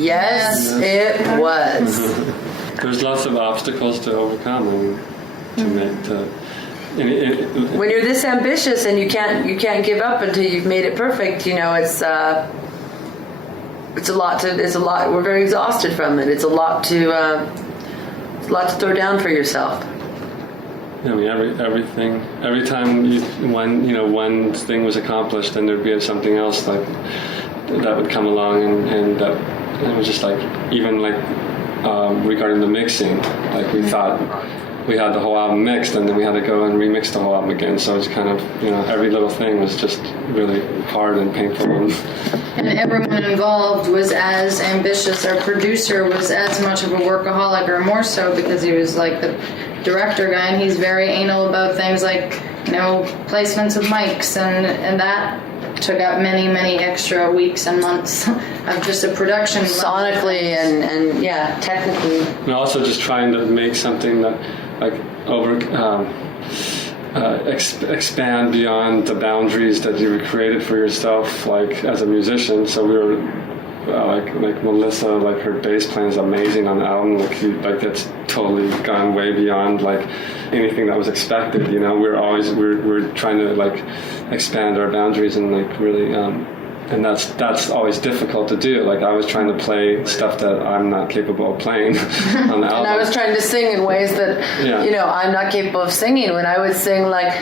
Yes, it was. There's lots of obstacles to overcome to make the. When you're this ambitious and you can't give up until you've made it perfect, it's a lot. We're very exhausted from it. It's a lot to throw down for yourself. I mean, everything. Every time one thing was accomplished, then there'd be something else like that would come along, and it was just like even like regarding the mixing, like we thought we had the whole album mixed, and then we had to go and remix the whole album again. So it was kind of every little thing was just really hard and painful. And everyone involved was as ambitious. Our producer was as much of a workaholic, or more so, because he was like the director guy, and he's very anal about things like placements of mics, and that took up many extra weeks and months of just a production sonically and technically, and also just trying to make something that expand beyond the boundaries that you created for yourself, like as a musician. So we were like Melissa, like her bass playing is amazing on the album. Like it's totally gone way beyond like anything that was expected. We're trying to like expand our boundaries and like really. And that's always difficult to do. Like I was trying to play stuff that I'm not capable of playing on the album. And I was trying to sing in ways that I'm not capable of singing. When I would sing like,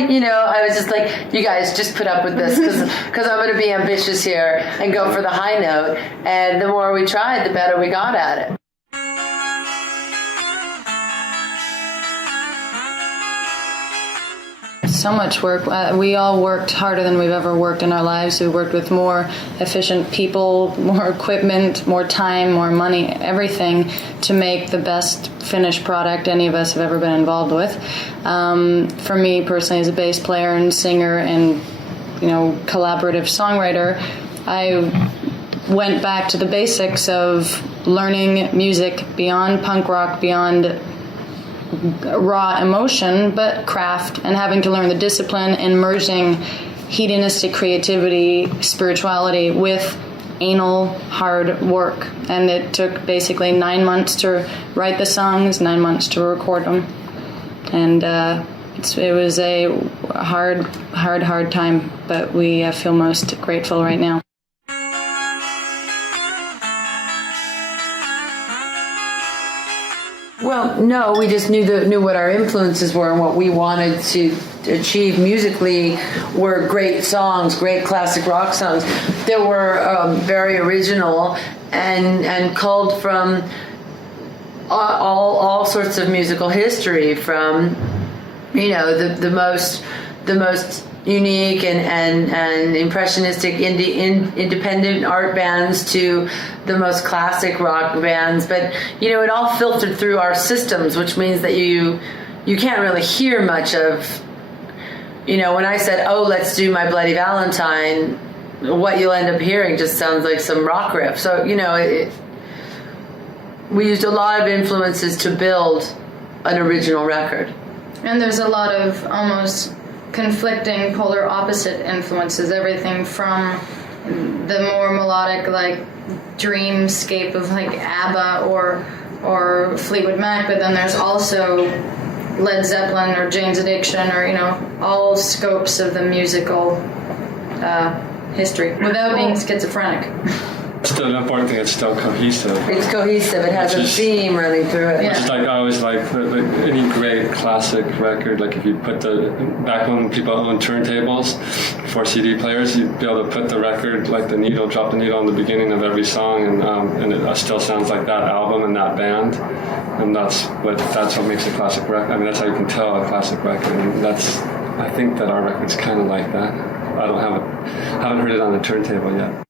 I was just like, you guys just put up with this because I'm going to be ambitious here and go for the high note. And the more we tried, the better we got at it. So much work. We all worked harder than we've ever worked in our lives. We worked with more efficient people, more equipment, more time, more money, everything to make the best finished product any of us have ever been involved with. For me personally, as a bass player and singer and collaborative songwriter, I went back to the basics of learning music beyond punk rock, beyond raw emotion, but craft, and having to learn the discipline and merging hedonistic creativity, spirituality with anal, hard work. And it took basically 9 months to write the songs, 9 months to record them. And it was a hard time, but we feel most grateful right now. Well, no, we just knew what our influences were and what we wanted to achieve musically were great songs, great classic rock songs that were very original and culled from all sorts of musical history, from the most unique and impressionistic independent art bands to the most classic rock bands, but it all filtered through our systems, which means that you can't really hear much of when I said, let's do My Bloody Valentine, what you'll end up hearing just sounds like some rock riff. So we used a lot of influences to build an original record, and there's a lot of almost conflicting polar opposite influences, everything from the more melodic like dreamscape of like ABBA or Fleetwood Mac, but then there's also Led Zeppelin or Jane's Addiction, or all scopes of the musical history without being schizophrenic. Still, the important thing is still cohesive. It's cohesive. It has a theme running through it. Yeah. Just like I always like any great classic record, like if you put back when people owned turntables for CD players, you'd be able to put the record, like drop the needle in the beginning of every song, and it still sounds like that album and that band, and that's what makes a classic record. I mean, that's how you can tell a classic record. And I think that our record's kind of like that. I haven't heard it on a turntable yet.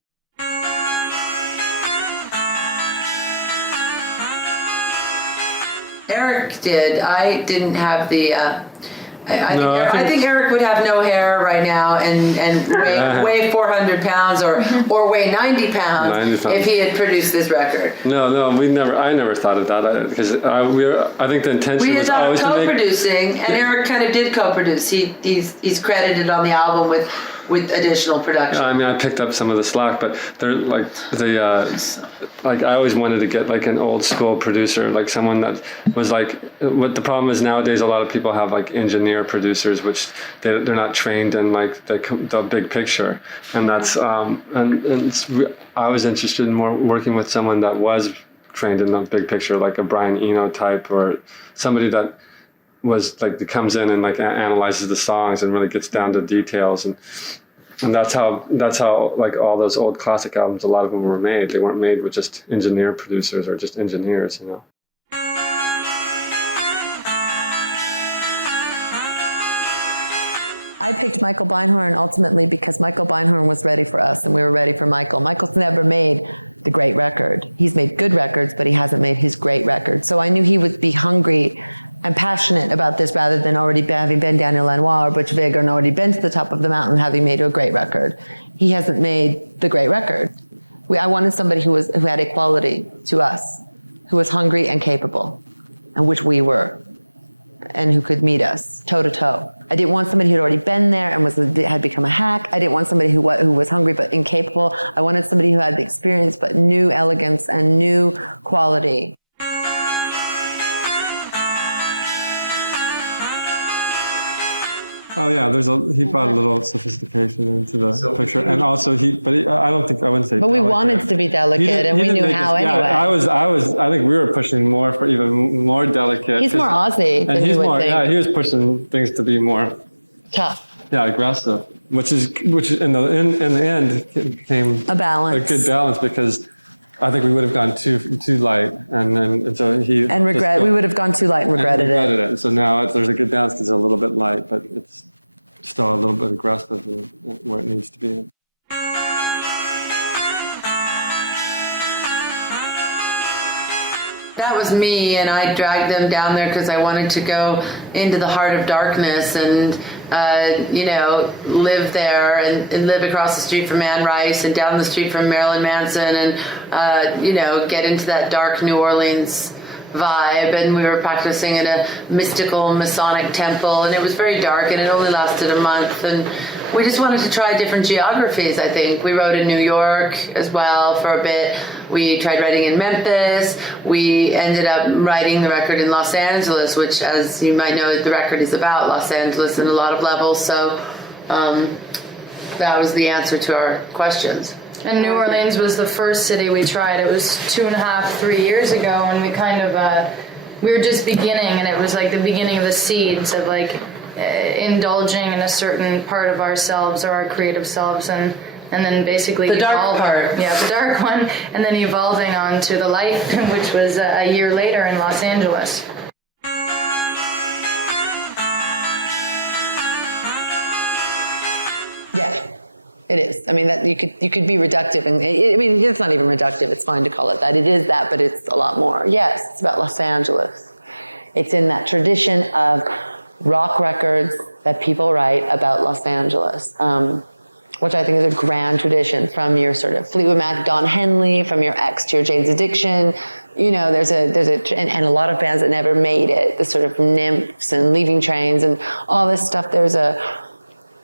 Eric did. I didn't have the. I think Eric would have no hair right now and weigh 400 pounds or weigh 90 pounds if he had produced this record. No, I never thought of that because I think the intention was always to make. We had co-producing, and Eric kind of did co-produce. He's credited on the album with with additional production. I mean, I picked up some of the slack, but they're like like I always wanted to get like an old school producer, like someone that was like. What the problem is nowadays, a lot of people have like engineer producers, which they're not trained in like the big picture, and that's I was interested in more working with someone that was trained in the big picture, like a Brian Eno type, or somebody that was like that comes in and like analyzes the songs and really gets down to details, and that's how like all those old classic albums, a lot of them were made. They weren't made with just engineer producers or just engineers, you know. I picked Michael Beinhorn ultimately because Michael Beinhorn was ready for us and we were ready for Michael. Michael's never made the great record. He's made good records, but he hasn't made his great record. So I knew he would be hungry and passionate about this rather than already having been Daniel Lanois or Butch Vig and already been to the top of the mountain having made a great record. He hasn't made the great record. I wanted somebody who had a quality to us, who was hungry and capable, and which we were, and who could meet us toe to toe. I didn't want somebody who'd already been there and had become a hack. I didn't want somebody who was hungry but incapable. I wanted somebody who had the experience but knew elegance and knew quality. Oh yeah, he brought a little sophistication into the picture, and also I wouldn't say. But we delicate. wanted to be delicate, and we knew how anyway. I think we were pushing more for even more delicate. He's more Aussie than and you would think. Yeah, he was pushing things to be more tough. Yeah, aggressive, which in the end became a balance, a good balance, because I think we would have gone too light, and so he we would have gone too light and regretted it. So now there's a good balance because it's a little bit light, but it's still a little bit aggressive where it needs to be. That was me, and I dragged them down there because I wanted to go into the heart of darkness and, live there and live across the street from Anne Rice and down the street from Marilyn Manson and, get into that dark New Orleans vibe. And we were practicing in a mystical Masonic temple, and it was very dark, and it only lasted a month. And we just wanted to try different geographies, I think. We wrote in New York as well for a bit. We tried writing in Memphis. We ended up writing the record in Los Angeles, which, as you might know, the record is about Los Angeles in a lot of levels. So that was the answer to our questions. And New Orleans was the first city we tried. It was 2.5, 3 years ago, and we kind of, we were just beginning, and it was like the beginning of the seeds of like indulging in a certain part of ourselves or our creative selves, and then basically the dark part. Yeah, the dark one, and then evolving on to the light, which was a year later in Los Angeles. Yeah, it is. I mean, that you could be reductive, and it's not even reductive. It's fine to call it that. It is that, but it's a lot more. Yes, it's about Los Angeles. It's in that tradition of rock records that people write about Los Angeles, which I think is a grand tradition, from your sort of Fleetwood Mac, Don Henley, from your X to your Jane's Addiction. There's a lot of bands that never made it, the sort of Nymphs and Leaving Trains and all this stuff. There's a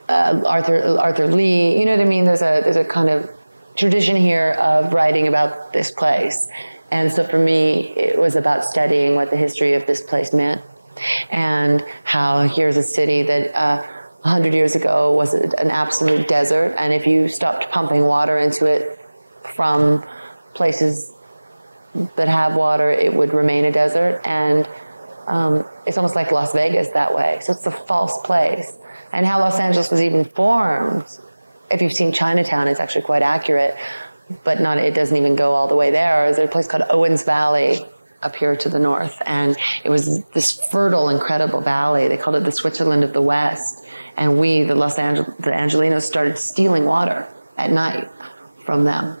Arthur Lee, you know what I mean? There's a kind of tradition here of writing about this place. And so for me, it was about studying what the history of this place meant, and how here's a city that 100 years ago was an absolute desert, and if you stopped pumping water into it from places that have water, it would remain a desert. And it's almost like Las Vegas that way. So it's a false place. And how Los Angeles was even formed, if you've seen Chinatown, it's actually quite accurate, but it doesn't even go all the way there. There's a place called Owens Valley up here to the north, and it was this fertile, incredible valley. They called it the Switzerland of the West, and the Angelinos started stealing water at night from them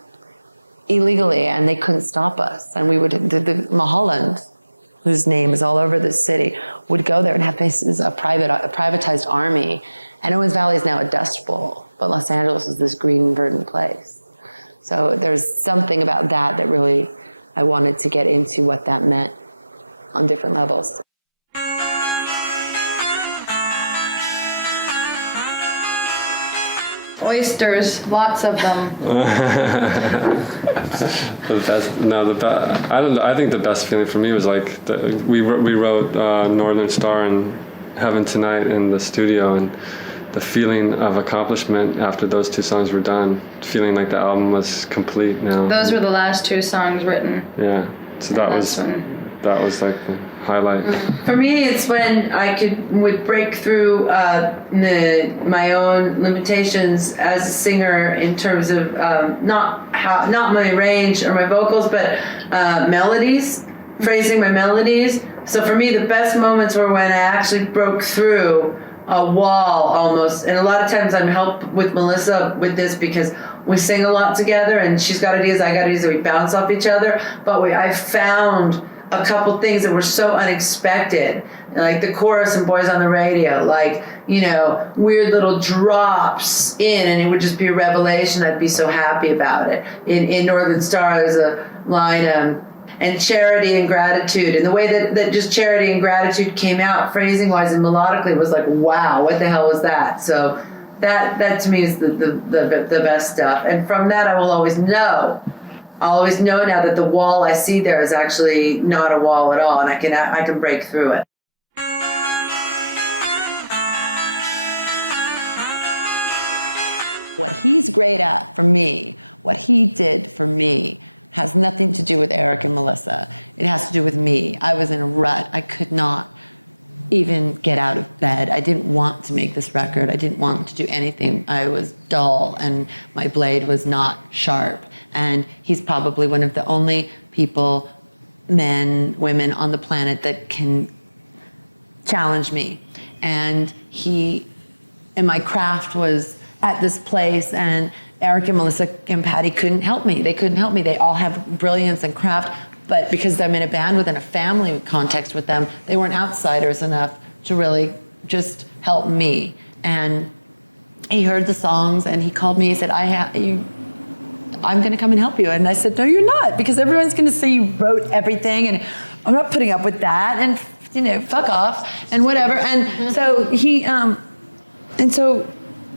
illegally, and they couldn't stop us. And the Mulholland, whose name is all over this city, would go there and have a privatized army. And Owens Valley is now a dust bowl, but Los Angeles is this green, verdant place. So there's something about that really, I wanted to get into what that meant on different levels. Oysters, lots of them. The best, no, I don't know. I think the best feeling for me was like we wrote Northern Star and Heaven Tonight in the studio, and the feeling of accomplishment after those two songs were done, feeling like the album was complete now. Those were the last two songs written. Yeah, so that was like the highlight. For me, it's when I would break through my own limitations as a singer in terms of not my range or my vocals, but melodies, phrasing my melodies. So for me, the best moments were when I actually broke through a wall almost. And a lot of times I'm helped with Melissa with this because we sing a lot together, and she's got ideas, I got ideas, and we bounce off each other. But I found a couple things that were so unexpected, like the chorus in Boys on the Radio, like, weird little drops in, and it would just be a revelation. I'd be so happy about it. In Northern Star, there's a line, and charity and gratitude, and the way that just charity and gratitude came out phrasing wise and melodically was like, wow, what the hell was that? So that to me is the best stuff. And from that, I will always know. I'll always know now that the wall I see there is actually not a wall at all, and I can break through it. What he's great at for me, what he did for me, has nothing to do with Eric and Melissa. It has to do with me. I was in a rut. I could not even get out of bed. I didn't want to make this record. I didn't want to do anything. I was dull, and my blade was not sharp. And he's probably one of the only people, men, women on the planet that can challenge me. And my craft was at this place, and Eric and Melissa and Patty couldn't help me. They couldn't help me. They all have brilliance and craft, but because I'm in a band within a family context with them, they weren't outsiders enough to really just help me. And he heard the songs, and he called me. He said, I'm going to come and help you. And I said, no, you're not, because everyone's going to say you wrote everything, and I'm not putting up with that, and fuck off, and whatever. And so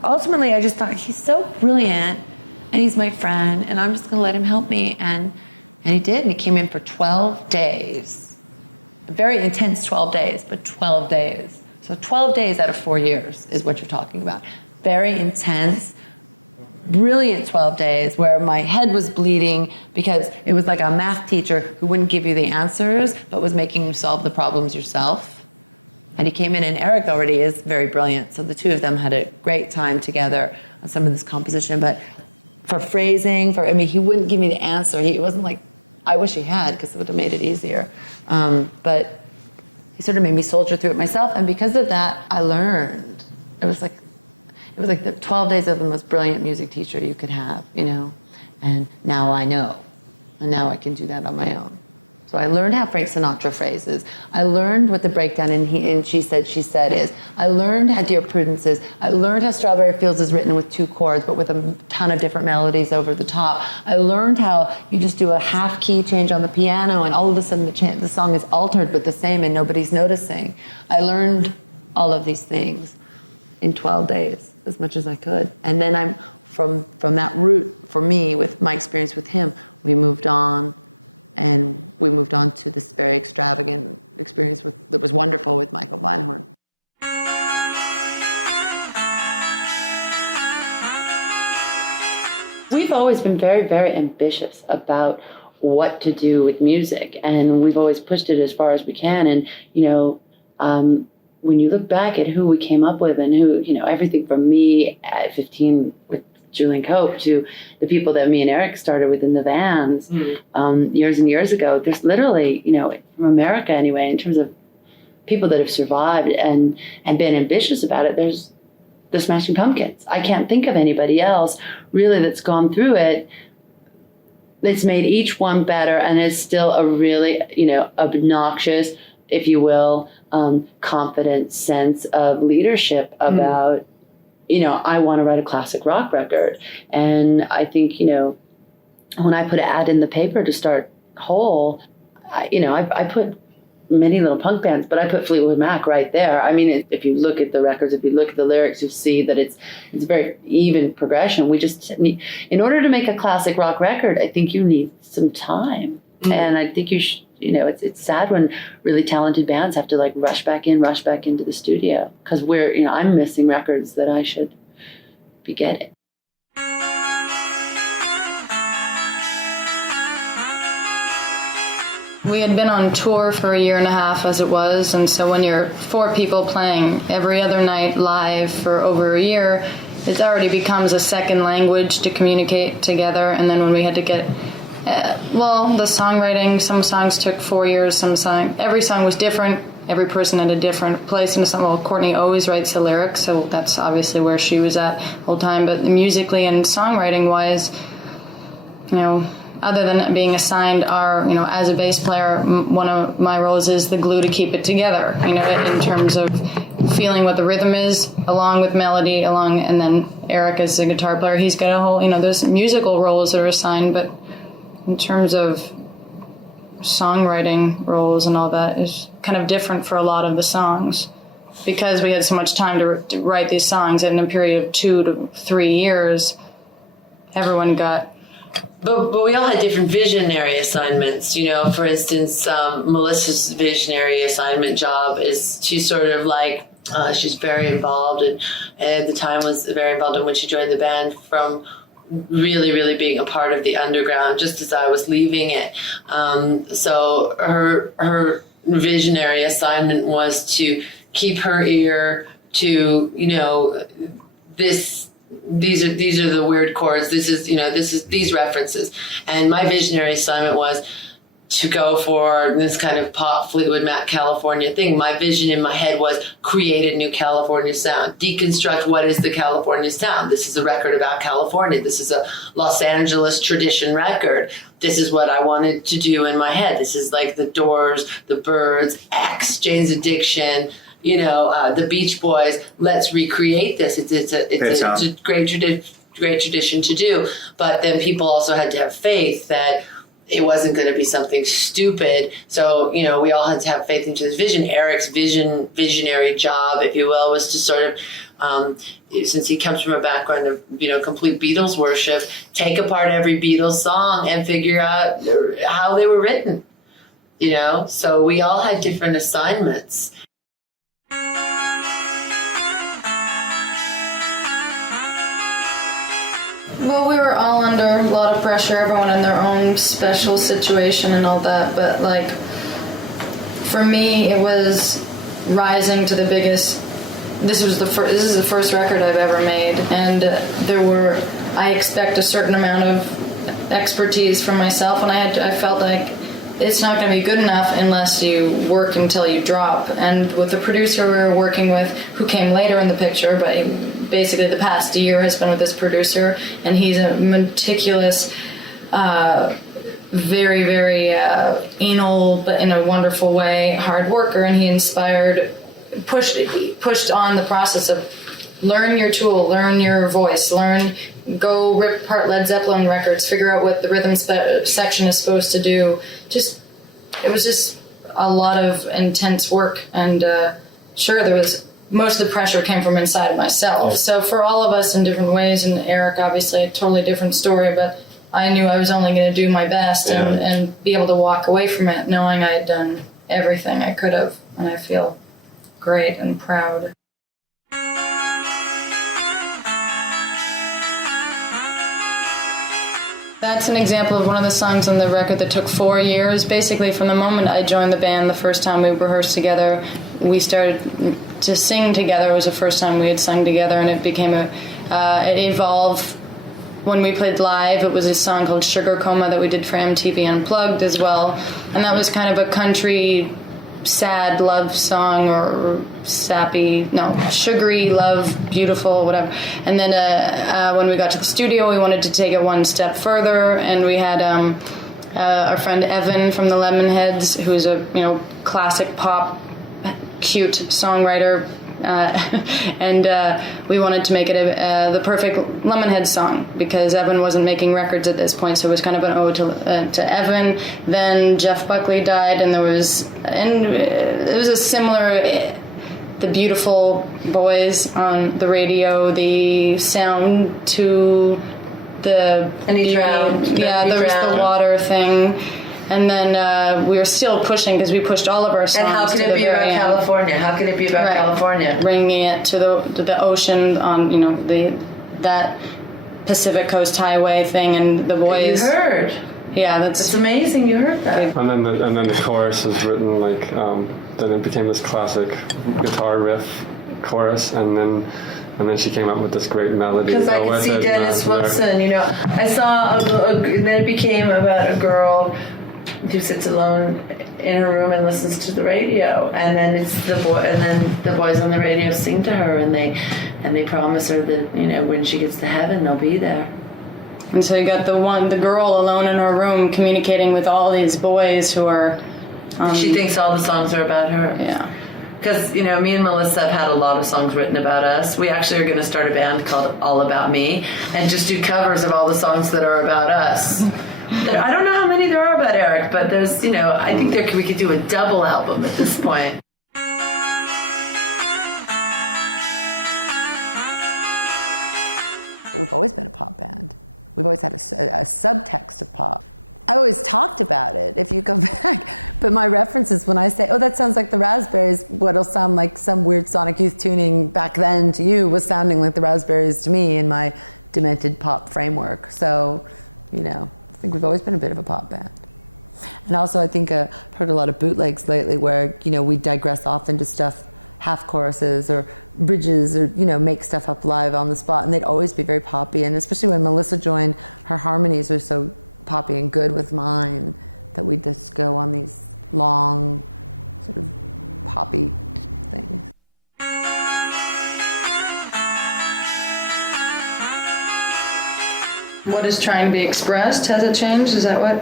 ultimately I just thought, he's so brilliant, and he's my friend, and I'm just going to let him help me. And he did, and he came in for 12 days. A very intense 12 days, but 12 days. So 12 days out of 4 years is what you're talking about. Very intense, brilliant 12 days where my head was bleeding because it was like a math teacher who wouldn't give you the answers but was making you solve the problems yourself. And he came in, and Eric already is very brilliant, so the two of them had a great time together on some of this composition. But for phrasing, he wouldn't give me the answer. He wasn't like, I wish he had, because it would have made it easier. But he sort of made me soldier through it myself, and because of that, I learned. It was like the 12 days of the most brilliant music teacher you could have, And now I know, and now I can do that on my own. So I learned how Frank Sinatra phrases. I learned what the breakdown in She Said is. I learned how Dear Prudence is. I learned how Strawberry Fields is written with 2 chords, but with a ton of different melodies over the top. I learned how you just do a half key change on the piano, and all of a sudden the song is altered but the same, and nobody's noticing. I learned all of these things in 12 days, as much as I could. And then I'm from that route, for me, with my experience with him, we moved on. And we moved on to this very extravagant experience that was wonderful with Michael Beinhorn. We've always been very, very ambitious about what to do with music, and we've always pushed it as far as we can. And, when you look back at who we came up with and who, everything from me at 15 with Julian Cope to the people that me and Eric started with in the Vans years and years ago, there's literally, from America anyway, in terms of people that have survived and been ambitious about it, there's the Smashing Pumpkins. I can't think of anybody else really that's gone through it that's made each one better and is still a really, obnoxious, if you will, confident sense of leadership about I want to write a classic rock record. And I think, when I put an ad in the paper to start Hole, I put many little punk bands, but I put Fleetwood Mac right there. I mean, if you look at the records, if you look at the lyrics, you see that it's a very even progression. We just need, in order to make a classic rock record, I think you need some time. And I think it's sad when really talented bands have to like rush back into the studio, because I'm missing records that I should be getting. We had been on tour for a year and a half as it was, and so when you're 4 people playing every other night live for over a year, it already becomes a second language to communicate together. And then when we had to get, the songwriting, some songs took 4 years, every song was different, every person had a different place in the song. Well, Courtney always writes the lyrics, so that's obviously where she was at the whole time, but musically and songwriting-wise, other than being assigned as a bass player, one of my roles is the glue to keep it together, in terms of feeling what the rhythm is, along with melody, and then Eric is the guitar player. He's got a whole, there's musical roles that are assigned, but in terms of songwriting roles and all that is kind of different for a lot of the songs, because we had so much time to write these songs in a period of 2 to 3 years. Everyone got... But we all had different visionary assignments. For instance, Melissa's visionary assignment job is to sort of like, she's very involved, and at the time was very involved in when she joined the band, from really, really being a part of the underground just as I was leaving it. So her visionary assignment was to keep her ear to, these are the weird chords. This is these references. And my visionary assignment was to go for this kind of pop Fleetwood Mac California thing. My vision in my head was create a new California sound, deconstruct what is the California sound. This is a record about California. This is a Los Angeles tradition record. This is what I wanted to do in my head. This is like the Doors, the Byrds, X, Jane's Addiction, the Beach Boys. Let's recreate this. It's a great tradition to do. But then people also had to have faith that it wasn't going to be something stupid. So, we all had to have faith into this vision. Eric's visionary job, if you will, was to sort of, since he comes from a background of, complete Beatles worship, take apart every Beatles song and figure out how they were written, So we all had different assignments. Well, we were all under a lot of pressure, everyone in their own special situation and all that, but for me it was rising to the biggest. This is the first record I've ever made, and I expect a certain amount of expertise from myself, and I felt like it's not going to be good enough unless you work until you drop. And with the producer we were working with, who came later in the picture, but basically the past year has been with this producer, and he's a meticulous, very, very anal, but in a wonderful way, hard worker, and he pushed on the process of learn your tool, learn your voice, go rip apart Led Zeppelin records, figure out what the rhythm section is supposed to do. It was just a lot of intense work, and most of the pressure came from inside of myself. Yeah. So for all of us in different ways, and Eric obviously a totally different story, but I knew I was only going to do my best and be able to walk away from it knowing I had done everything I could have, and I feel great and proud. That's an example of one of the songs on the record that took 4 years. Basically, from the moment I joined the band, the first time we rehearsed together, we started to sing together. It was the first time we had sung together, and it became it evolved. When we played live, it was a song called Sugar Coma that we did for MTV Unplugged as well, and that was kind of a country sad love song, or sugary love, beautiful, whatever. And then when we got to the studio, we wanted to take it one step further, and we had our friend Evan from the Lemonheads, who's a classic pop cute songwriter, and we wanted to make it the perfect Lemonhead song because Evan wasn't making records at this point, so it was kind of an ode to Evan. Then Jeff Buckley died, and it was a similar. The beautiful boys on the radio, the sound to the And he drowned. Yeah, He there was drowned. the water thing. And then we were still pushing because we pushed all of our songs. And how can to it the be very about end. California? How can it be about Right. California? Bringing it to the ocean on that Pacific Coast Highway thing, and the boys. You heard. Yeah, It's amazing you heard that. And then the chorus was written like then it became this classic guitar riff chorus, and then she came up with this great melody. Because I could see Dennis Wilson, I saw, and then it became about a girl who sits alone in her room and listens to the radio, and then it's the boys on the radio sing to her, and they promise her that when she gets to heaven they'll be there. And so you got the girl alone in her room communicating with all these boys who are. She thinks all the songs are about her. Yeah. Because, me and Melissa have had a lot of songs written about us. We actually are going to start a band called All About Me and just do covers of all the songs that are about us. I don't know how many there are about Eric, but there's, I think we could do a double album at this point. We've always been a pop band. We've always had a subtext of pop. I always talked about it, if you go back, but my references when I say, oh, that sounds like the Raspberries, what'll sound like some weird Sonic Youth tuning back then to you was sounding like the Raspberries to me in my demented pop framework. So, I think we've always been a bit of a pop band. And also I think I've heard a lot of bootlegs lately where, we digress off into stuff, half choruses or bridges or, make stuff up live on the spot, and they'd always be very poppy. And especially when Melissa joined, her harmonies were so poppy and good with mine that we just go on these long sort of poppy things. What is trying to be expressed? Has it changed? Is that what?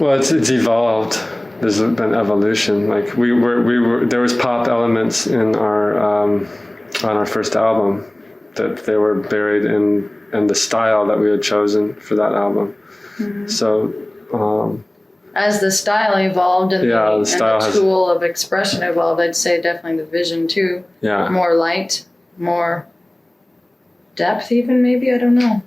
Well, it's evolved. There's been evolution. Like we were there was pop elements in our on our first album that they were buried in the style that we had chosen for that album. Mm-hmm. So as the style evolved and the tool of expression evolved, I'd say definitely the vision too. Yeah. More light, more depth even maybe, I don't know.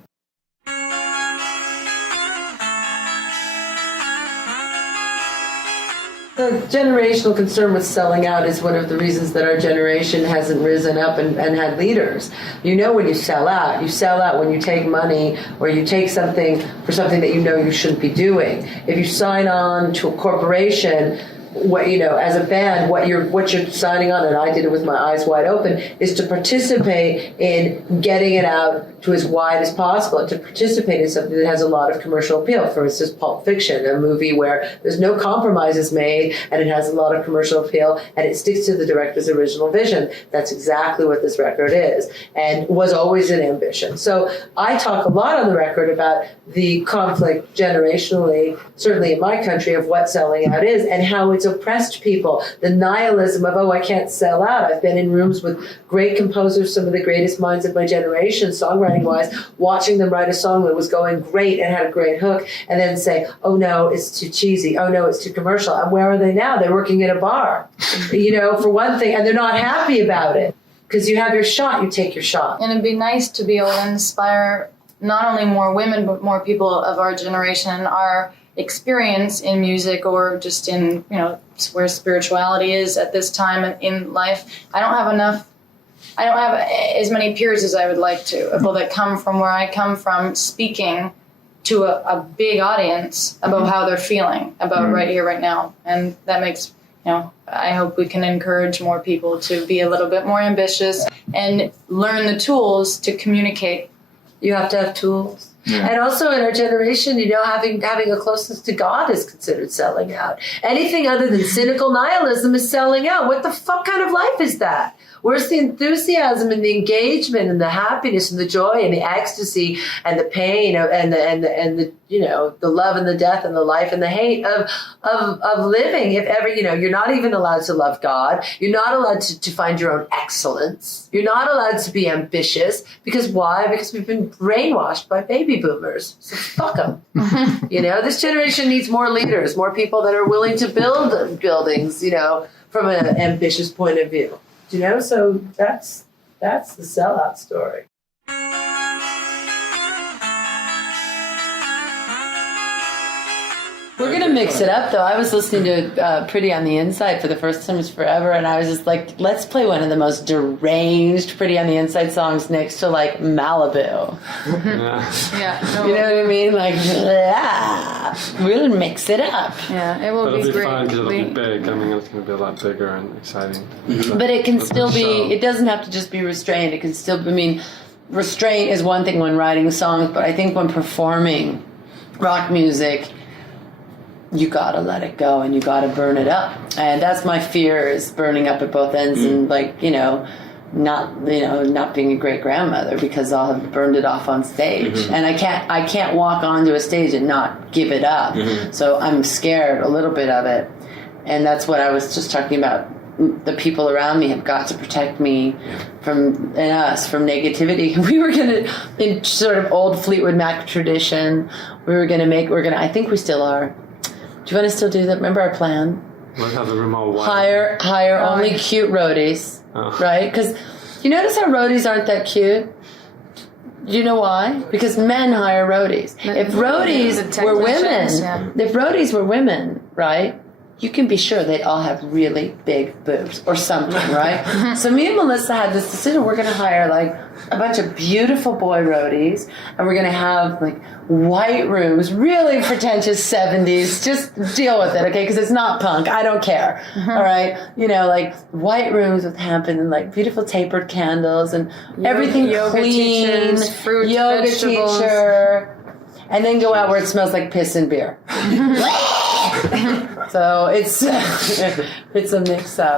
The generational concern with selling out is one of the reasons that our generation hasn't risen up and had leaders. When you sell out when you take money or you take something for something that you shouldn't be doing. If you sign on to a corporation, as a band, what you're signing on, and I did it with my eyes wide open, is to participate in getting it out to as wide as possible, to participate in something that has a lot of commercial appeal. For instance, Pulp Fiction, a movie where there's no compromises made and it has a lot of commercial appeal and it sticks to the director's original vision. That's exactly what this record is and was always an ambition. So I talk a lot on the record about the conflict generationally, certainly in my country, of what selling out is and how it's oppressed people. The nihilism of, I can't sell out. I've been in rooms with great composers, some of the greatest minds of my generation, songwriting-wise, watching them write a song that was going great and had a great hook, and then say, oh no, it's too cheesy. Oh no, it's too commercial. And where are they now? They're working at a bar, for one thing, and they're not happy about it. Because you have your shot, you take your shot. And it'd be nice to be able to inspire not only more women, but more people of our generation and our experience in music or just in, where spirituality is at this time in life. I don't have as many peers as I would like to, people that come from where I come from, speaking to a big audience about how they're feeling about right here, right now. And that makes, I hope we can encourage more people to be a little bit more ambitious and learn the tools to communicate. You have to have tools. Yeah. And also in our generation, having a closeness to God is considered selling out. Anything other than cynical nihilism is selling out. What the fuck kind of life is that? Where's the enthusiasm and the engagement and the happiness and the joy and the ecstasy and the pain and the the love and the death and the life and the hate of living? If ever, you're not even allowed to love God. You're not allowed to find your own excellence. You're not allowed to be ambitious. Because why? Because we've been brainwashed by baby boomers. So fuck them. This generation needs more leaders, more people that are willing to build buildings, from an ambitious point of view. So that's the sellout story. We're going to mix it up, though. I was listening to Pretty on the Inside for the first time since forever, and I was just like, let's play one of the most deranged Pretty on the Inside songs next to, like, Malibu. Yeah. You know what I mean? Like, we'll mix it up. Yeah, it will be It's fun to great. be big. I mean, it's going to be a lot bigger and exciting. But it can still be, it doesn't have to just be restrained. It can still, restraint is one thing when writing songs, but I think when performing rock music, you gotta let it go and you gotta burn it up. And that's my fear, is burning up at both ends and not being a great grandmother, because I'll have burned it off on stage. And I can't walk onto a stage and not give it up. So I'm scared a little bit of it. And that's what I was just talking about. The people around me have got to protect me from negativity. We were gonna, in sort of old Fleetwood Mac tradition, I think we still are. Do you want to still do that? Remember our plan? Hire only cute roadies, right? Because you notice how roadies aren't that cute? You know why? Because men hire roadies. If roadies were women, right? You can be sure they'd all have really big boobs or something, right? So me and Melissa had this decision. We're going to hire like a bunch of beautiful boy roadies, and we're going to have like white rooms, really pretentious 70s. Just deal with it, okay? Because it's not punk. I don't care. All right? Like white rooms with hempen and like beautiful tapered candles and everything clean. Yoga teacher. And then go out where it smells like piss and beer. So it's a mix-up.